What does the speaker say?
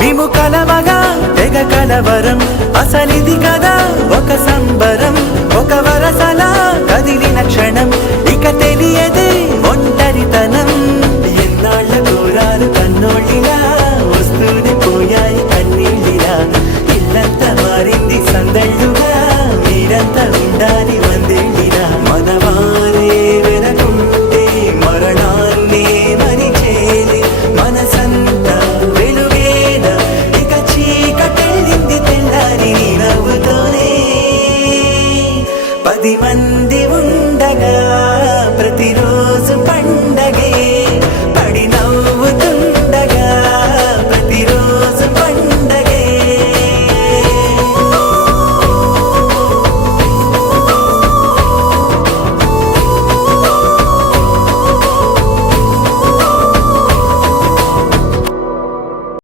మేము కలవగా తెగ కలవరం అసలిది కదా ఒక సంబరం ఒక వరసలా కదిలిన క్షణం ఇక తెలియదే